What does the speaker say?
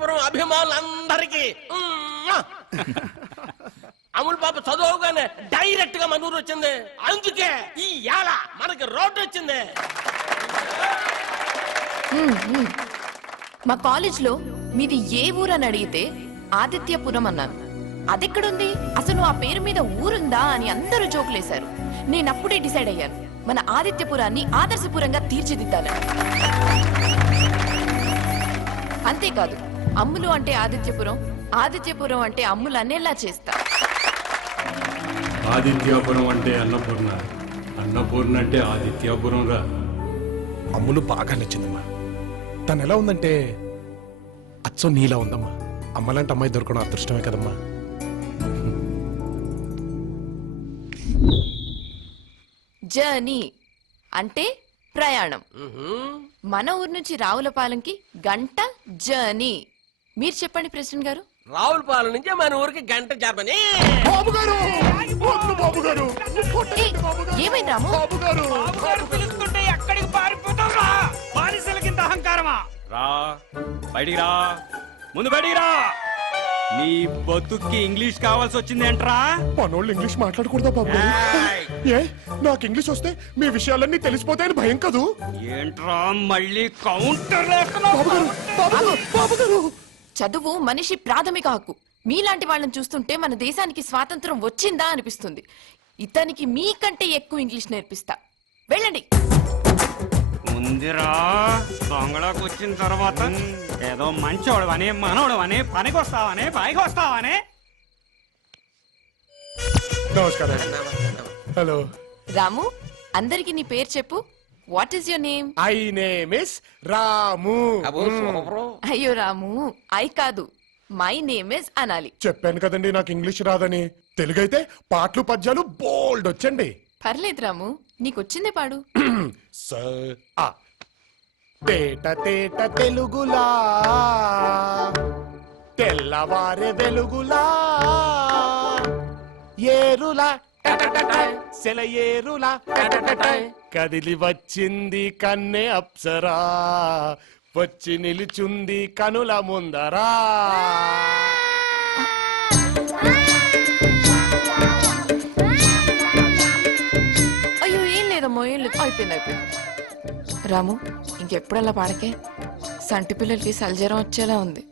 ఆదిత్యపురం అభిమానులందరికీ అమూల్ పాప చదువుగానే డైరెక్ట్ గా మన ఊరు వచ్చింది. అందుకే ఈ ఏళ మనకి రోడ్డు వచ్చింది. మా కాలేజ్ లో మీది ఏ ఊరు అని అడిగితే ఆదిత్యపురం అన్నాను. అదెక్కడుంది, అసలు ఆ పేరు మీద ఊరుందా అని అందరూ జోకులేశారు. నేనప్పుడే డిసైడ్ అయ్యాను, మన ఆదిత్యపురాన్ని ఆదర్శపురంగా తీర్చిదిద్దాలని. అంతేకాదు, అమ్ములు అంటే ఆదిత్యపురం, ఆదిత్యపురం అంటే అమ్ములు అనేలా చేస్తా. ఆదిత్యాపురం అంటే అన్నపూర్ణ, అన్నపూర్ణ అంటే ఆదిత్యాపురం రా. అమ్ములు బాగా నచ్చిందమ్మా. తను ఎలా ఉందంటే అచ్చం నీలా ఉందమ్మా. అమ్మలాంటి అమ్మాయి దొరకడం అదృష్టమే కదమ్మా. జర్నీ అంటే ప్రయాణం. మన ఊరు నుంచి రావులపాలెంకి గంట జర్నీ. మీరు చెప్పండి ప్రెసిడెంట్ గారు. రావులపాలెం నుంచి మన ఊరికి గంట జర్మనీ. ఏమైంది రాము? పిలుస్తుంటే ఎక్కడికి పారిపోతావురా? బానిసలకింత అహంకారమా? రా బయటికి రా, ముందు బయటికి రా. నీ బతుక్కి ఇంగ్లీష్ కావాల్సి వచ్చింది ఏంట్రా? మనోళ్ళు ఇంగ్లీష్ మాట్లాడకూడదా బాబు? ఏ నాకు ఇంగ్లీష్ వస్తే మీ విషయాలన్నీ తెలిసిపోతాయని భయం కదూ? ఏంట్రా మళ్ళీ కౌంటర్? చదువు మనిషి ప్రాథమిక హక్కు. మీలాంటి వాళ్ళని చూస్తుంటే మన దేశానికి స్వాతంత్రం వచ్చిందా అనిపిస్తుంది. ఇతనికి మీకంటే ఎక్కువ ఇంగ్లీష్ నేర్పిస్తా. వెళ్ళండి. ముందురా, బంగ్లాకు వచ్చిన తర్వాత ఏదో మంచోడవని మనోడవని పనికి వస్తావని పైకి వస్తావని. నమస్కారం. హలో రాము, అందరికి నీ పేరు చెప్పు. What is your name? I name is Ramu. అయ్యో రాము, ఐ కాదు, మై నేమ్ ఇస్ అనాలి. చెప్పాను కదండి నాకు ఇంగ్లీష్ రాదని. తెలుగైతే పాటలు పద్యాలు బోల్డ్ వచ్చండి. పర్లేదు రాము, నీకొచ్చిందే పాడు. తేట తేట తెలుగులా తెల్లవారే వెలుగులా ఏరులా సెలయేరులా కదిలి వచ్చింది కన్నె అప్సరా, వచ్చి నిలుచుంది కనుల ముందరా. అయ్యో ఏం లేదమ్మో, ఏం లేదు, అయిపోయింది. రాము, ఇంకెప్పుడల్లా పాడకే. సంటి పిల్లలకి సల్జరం వచ్చేలా ఉంది.